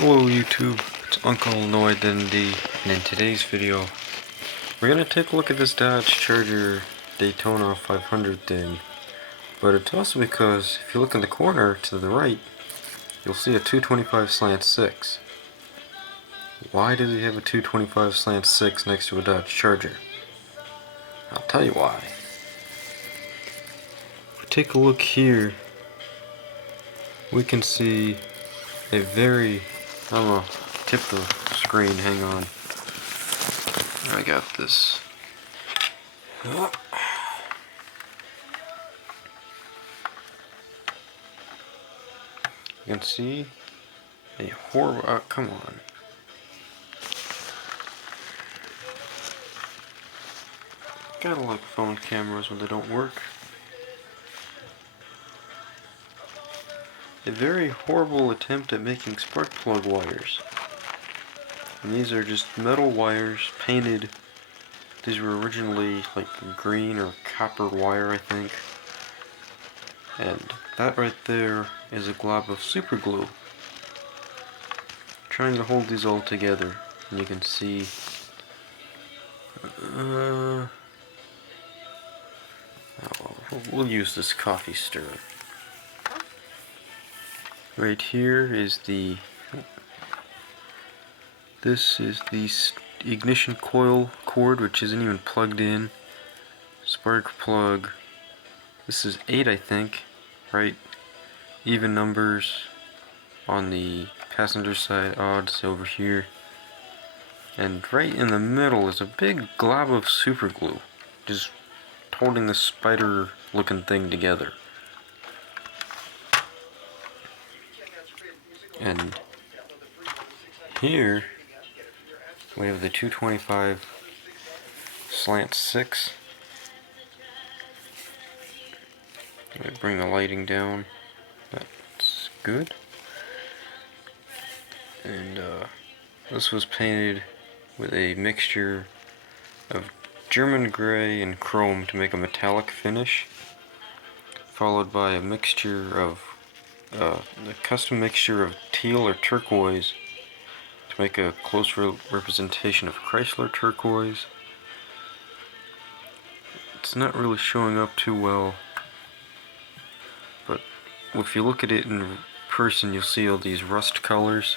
Hello YouTube, it's Uncle Noid ND, and in today's video, we're gonna take a look at this Dodge Charger Daytona 500 thing. But it's also because, if you look in the corner to the right, you'll see a 225 slant 6. Why does he have a 225 slant 6 next to a Dodge Charger? I'll tell you why. If we take a look here, we can see a very, I'm gonna tip the screen, hang on. I got this. You can see a horrible, come on. Gotta like phone cameras when they don't work. A very horrible attempt at making spark plug wires. And these are just metal wires painted. These were originally like green or copper wire, I think. And that right there is a glob of super glue. Trying to hold these all together. And you can see we'll use this coffee stirrer. Right here is this is the ignition coil cord, which isn't even plugged in. Spark plug. This is 8, I think, right? Even numbers on the passenger side, odds over here. And right in the middle is a big glob of super glue, just holding this spider looking thing together. And here we have the 225 slant 6. Let me bring the lighting down. That's good. And this was painted with a mixture of German gray and chrome to make a metallic finish, followed by a mixture of a custom mixture of teal or turquoise to make a close representation of Chrysler turquoise. It's not really showing up too well, but if you look at it in person, you'll see all these rust colors.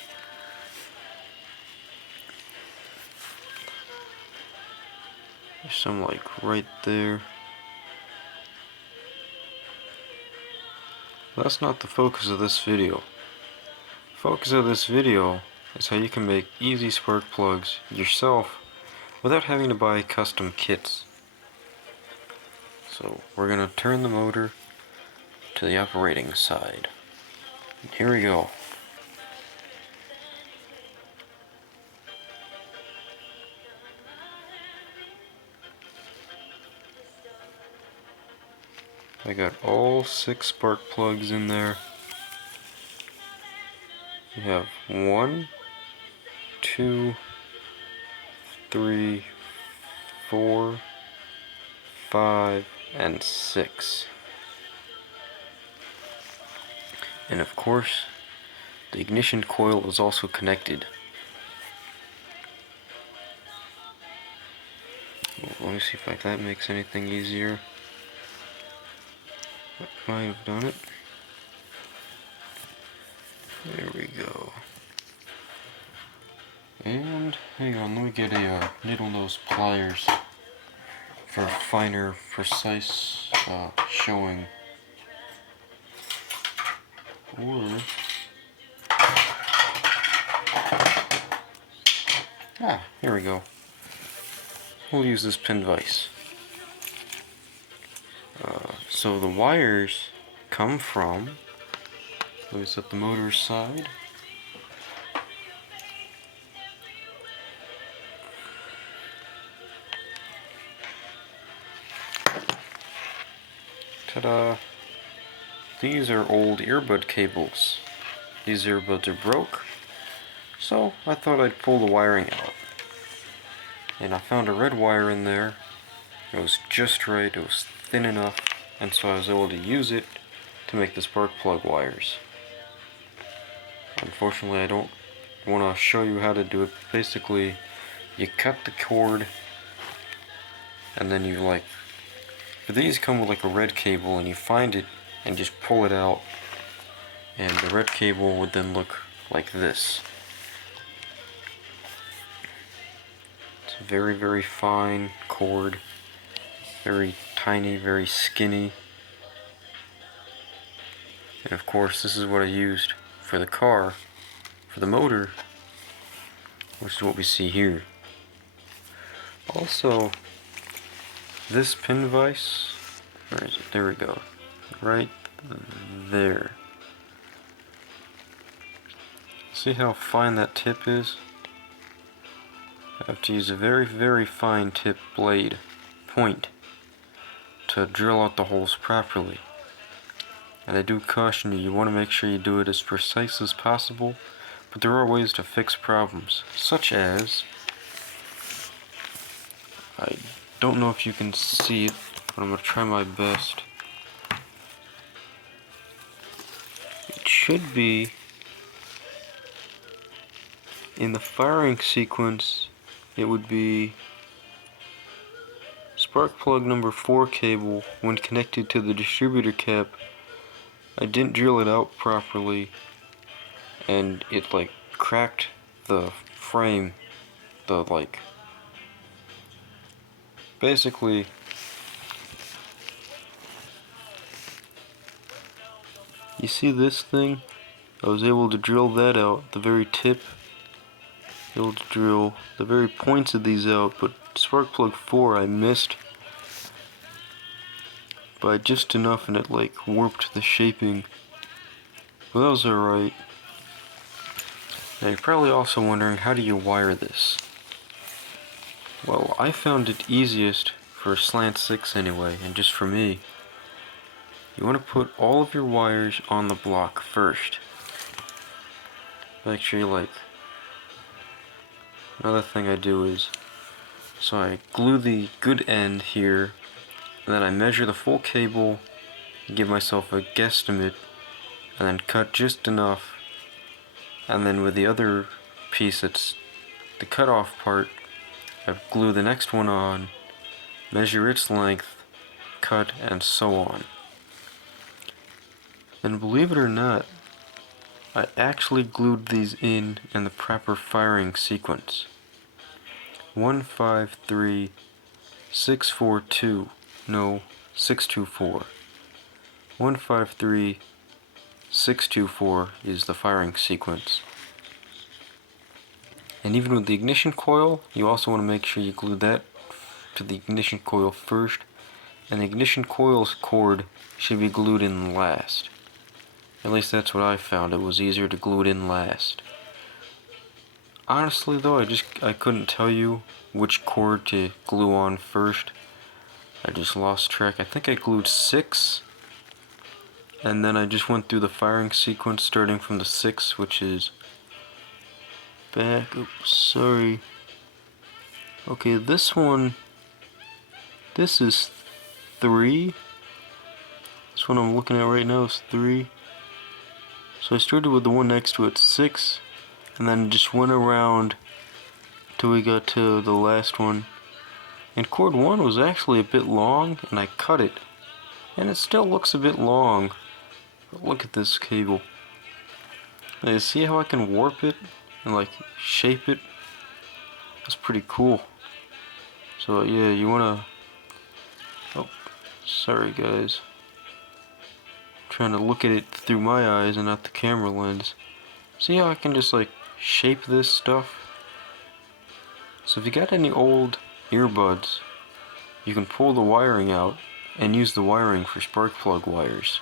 There's some like right there. That's not the focus of this video. The focus of this video is how you can make easy spark plugs yourself without having to buy custom kits. So we're going to turn the motor to the operating side. And here we go. I got all 6 spark plugs in there. You have 1, 2, 3, 4, 5, and 6. And of course, the ignition coil is also connected. Well, let me see if that makes anything easier. That might have done it. There we go. And hang on, let me get a needle nose pliers for finer, precise showing. Or here we go. We'll use this pin vise. So the wires come from, let me set the motor aside. Ta-da! These are old earbud cables. These earbuds are broke, so I thought I'd pull the wiring out. And I found a red wire in there. It was just right, it was thin enough, and so I was able to use it to make the spark plug wires. Unfortunately, I don't want to show you how to do it. Basically, you cut the cord, and then you these come with like a red cable, and you find it and just pull it out, and the red cable would then look like this. It's a very, very fine cord, very tiny, very skinny. And of course, this is what I used for the car, for the motor, which is what we see here. Also, this pin vise, where is it? There we go. Right there. See how fine that tip is? I have to use a very, very fine tip blade point to drill out the holes properly. And I do caution you, you want to make sure you do it as precise as possible, but there are ways to fix problems, such as, I don't know if you can see it, but I'm going to try my best. It should be in the firing sequence. It would be spark plug number 4 cable when connected to the distributor cap. I didn't drill it out properly, and it cracked the frame, basically you see this thing? I was able to drill that out, the very tip, able to drill the very points of these out, but spark plug 4 I missed by just enough, and it warped the shaping. But that was alright. Now you're probably also wondering, how do you wire this? Well, I found it easiest for slant 6 anyway, and just for me. You want to put all of your wires on the block first. Make sure you another thing I do is, so I glue the good end here, and then I measure the full cable, give myself a guesstimate, and then cut just enough, and then with the other piece that's the cutoff part, I glue the next one on, measure its length, cut, and so on. And believe it or not, I actually glued these in the proper firing sequence. 1, 5, 3, 6, 4, 2. No, 6, 2, 4. 1, 5, 3, 6, 2, 4 is the firing sequence. And even with the ignition coil, you also want to make sure you glue that to the ignition coil first, and the ignition coil's cord should be glued in last. At least that's what I found. It was easier to glue it in last. Honestly though, I couldn't tell you which cord to glue on first. I just lost track. I think I glued 6, and then I just went through the firing sequence starting from the 6, which is back. Oops, sorry. Okay, this one, this is 3. This one I'm looking at right now is 3. So I started with the one next to it, 6, and then just went around till we got to the last one. And cord 1 was actually a bit long, and I cut it. And it still looks a bit long. But look at this cable. Now, you see how I can warp it and shape it? That's pretty cool. So yeah, you wanna... Oh, sorry guys. Trying to look at it through my eyes and not the camera lens. See how I can just shape this stuff? So if you got any old earbuds, you can pull the wiring out and use the wiring for spark plug wires.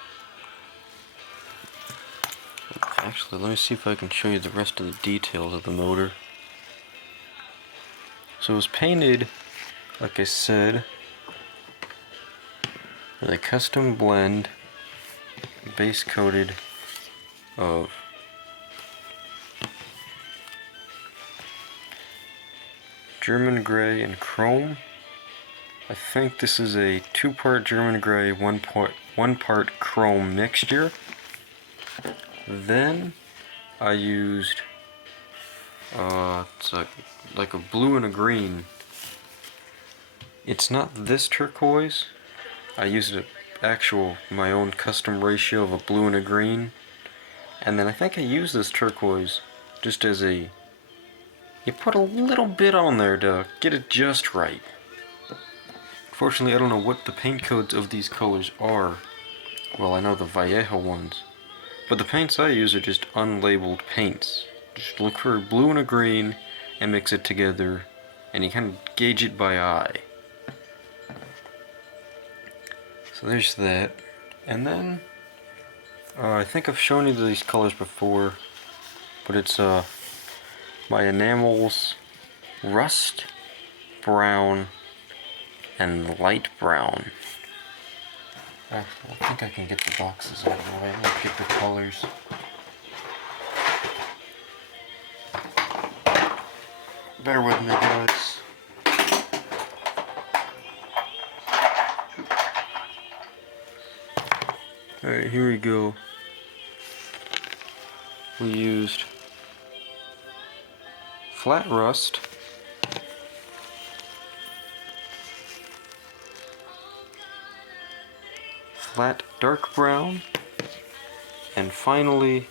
Actually, let me see if I can show you the rest of the details of the motor. So it was painted, like I said, with a custom blend, base coated of German gray and chrome. I think this is a 2-part German gray, 1 part chrome mixture. Then I used It's like a blue and a green. It's not this turquoise. I used my own custom ratio of a blue and a green. And then I think I used this turquoise just as you put a little bit on there to get it just right. Fortunately, I don't know what the paint codes of these colors are. Well, I know the Vallejo ones. But the paints I use are just unlabeled paints. Just look for a blue and a green and mix it together, and you kind of gauge it by eye. So there's that. And then, I think I've shown you these colors before, but it's my enamels, rust, brown, and light brown. I think I can get the boxes out of the way. Let's get the colors. Bear with me, guys. Alright, here we go. We used flat rust, flat dark brown, and finally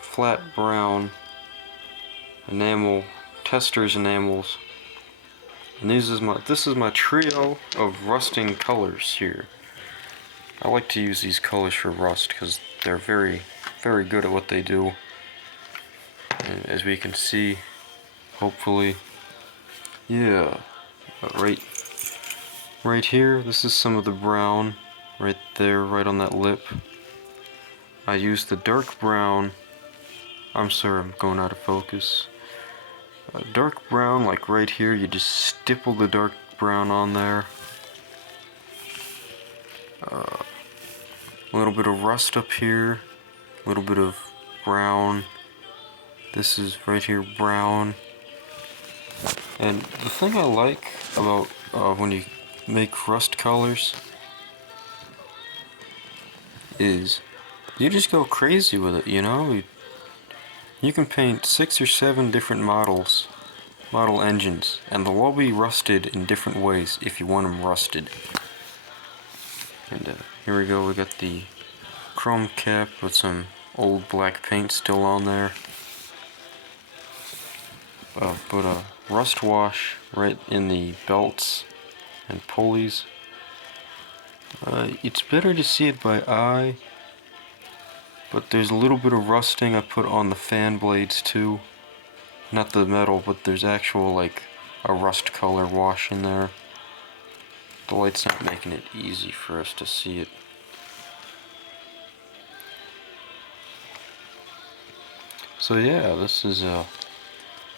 flat brown enamel, tester's enamels. And this is my trio of rusting colors here. I like to use these colors for rust because they're very, very good at what they do. And as we can see, hopefully, yeah, right here, this is some of the brown, right there, right on that lip. I used the dark brown, I'm sorry, I'm going out of focus. Dark brown, like right here, you just stipple the dark brown on there. A little bit of rust up here, a little bit of brown. This is right here brown. And the thing I like about when you make rust colors is you just go crazy with it, you know? You can paint 6 or 7 different model engines, and they'll all be rusted in different ways if you want them rusted. And here we go, we got the chrome cap with some old black paint still on there. Put a rust wash right in the belts and pulleys. It's better to see it by eye, but there's a little bit of rusting I put on the fan blades too. Not the metal, but there's actual like a rust color wash in there. The light's not making it easy for us to see it. So yeah, this is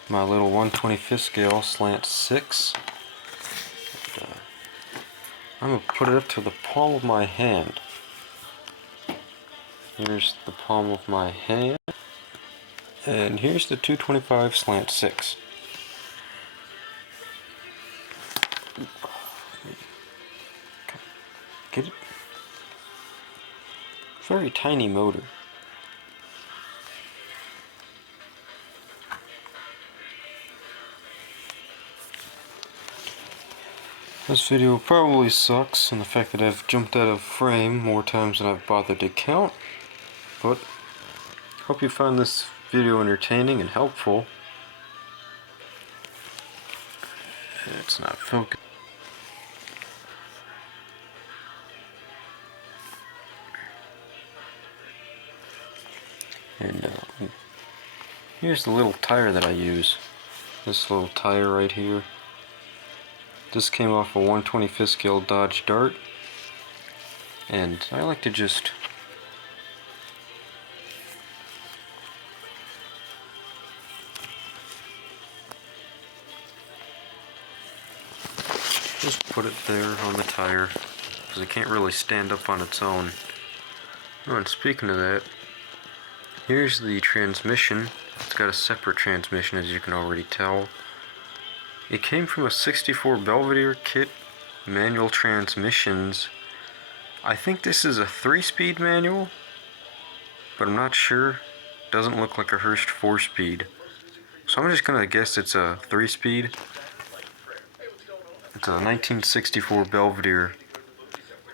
my little 1/25th scale slant 6. I'm going to put it up to the palm of my hand. Here's the palm of my hand. And here's the 225 slant 6. Get it? Very tiny motor. This video probably sucks in the fact that I've jumped out of frame more times than I've bothered to count, but hope you found this video entertaining and helpful. It's not focused. And here's the little tire that I use. This little tire right here. This came off a 1/25th scale Dodge Dart, and I like to just put it there on the tire because it can't really stand up on its own. Oh, and speaking of that, here's the transmission. It's got a separate transmission, as you can already tell. It came from a 64 Belvedere kit, manual transmissions. I think this is a 3-speed manual, but I'm not sure. Doesn't look like a Hurst 4-speed. So I'm just gonna guess it's a 3-speed. It's a 1964 Belvedere.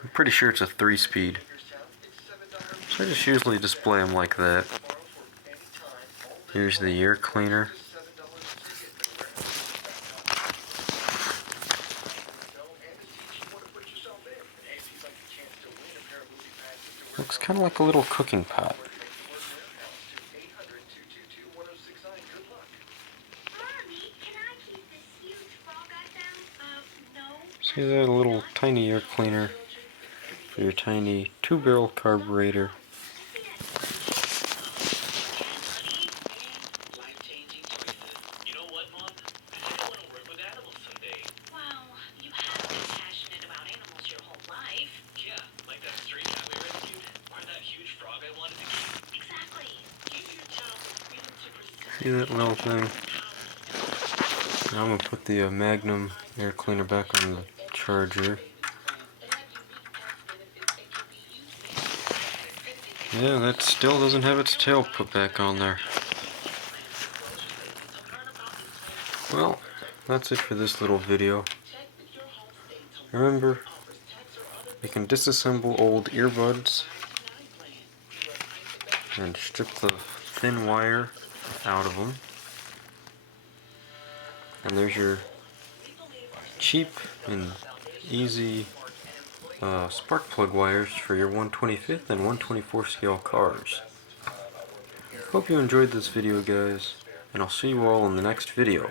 I'm pretty sure it's a 3-speed. So I just usually display them like that. Here's the ear cleaner. Looks kind of like a little cooking pot. See that little tiny air cleaner for your tiny 2-barrel carburetor. See that little thing? Now I'm going to put the Magnum air cleaner back on the charger. Yeah, that still doesn't have its tail put back on there. Well, that's it for this little video. Remember, you can disassemble old earbuds and strip the thin wire out of them. And there's your cheap and easy spark plug wires for your 1/25th and 1/24 scale cars. Hope you enjoyed this video, guys, and I'll see you all in the next video.